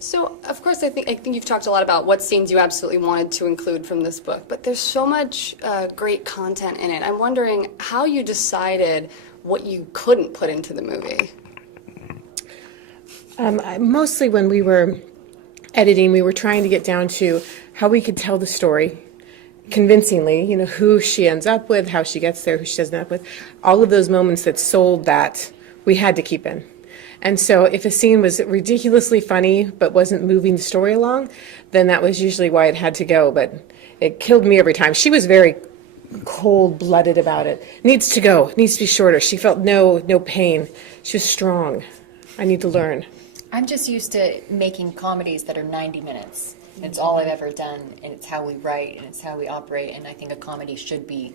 So, of course, I think you've talked a lot about what scenes you absolutely wanted to include from this book, but there's so much great content in it. I'm wondering how you decided what you couldn't put into the movie. Mostly when we were editing, we were trying to get down to how we could tell the story convincingly, you know, who she ends up with, how she gets there, who she doesn't end up with. All of those moments that sold that, we had to keep in. And so if a scene was ridiculously funny but wasn't moving the story along, then that was usually why it had to go. But it killed me every time. She was very cold-blooded about it. Needs to go, needs to be shorter. She felt no pain. She was strong. I need to learn. I'm just used to making comedies that are 90 minutes. It's all I've ever done, and it's how we write, and it's how we operate, and I think a comedy should be,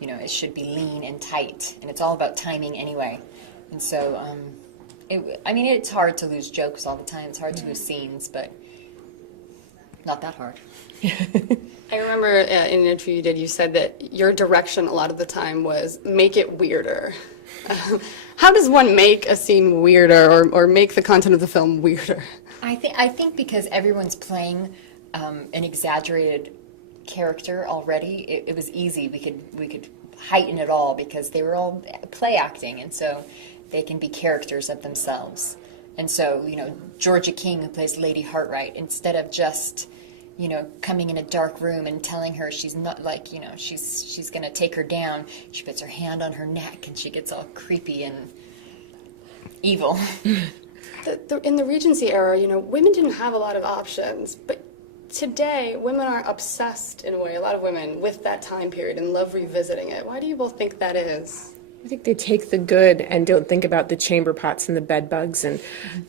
you know, it should be lean and tight, and it's all about timing anyway. And so, I mean, it's hard to lose jokes all the time. It's hard to lose scenes, but not that hard. I remember in an interview you did, you said that your direction a lot of the time was make it weirder. How does one make a scene weirder or make the content of the film weirder? I think because everyone's playing an exaggerated character already, it was easy. We could heighten it all because they were all play acting, and so they can be characters of themselves. And so, you know, Georgia King, who plays Lady Hartright, instead of just, you know, coming in a dark room and telling her she's not, like, you know, she's going to take her down, she puts her hand on her neck and she gets all creepy and evil. In the Regency era, you know, women didn't have a lot of options, but today women are obsessed in a way, a lot of women, with that time period and love revisiting it. Why do you both think that is? I think they take the good and don't think about the chamber pots and the bed bugs and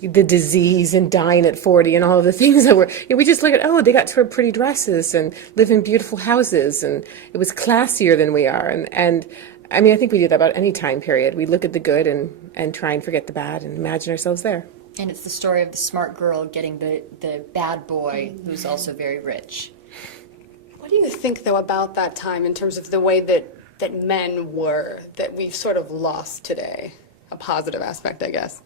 the disease and dying at 40 and all of the things that were, we just look at, oh, they got to wear pretty dresses and live in beautiful houses, and it was classier than we are. And I mean, I think we do that about any time period. We look at the good and try and forget the bad and imagine ourselves there. And it's the story of the smart girl getting the bad boy who's also very rich. What do you think, though, about that time in terms of the way that men were, that we've sort of lost today? A positive aspect, I guess.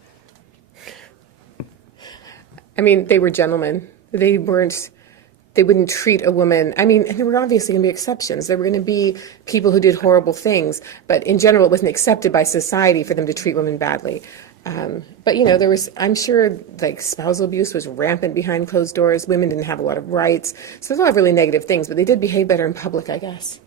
I mean, they were gentlemen. They wouldn't treat a woman. I mean, and there were obviously going to be exceptions. There were going to be people who did horrible things, but in general, it wasn't accepted by society for them to treat women badly. But, you know, there was, I'm sure, like, spousal abuse was rampant behind closed doors. Women didn't have a lot of rights. So there's a lot of really negative things, but they did behave better in public, I guess.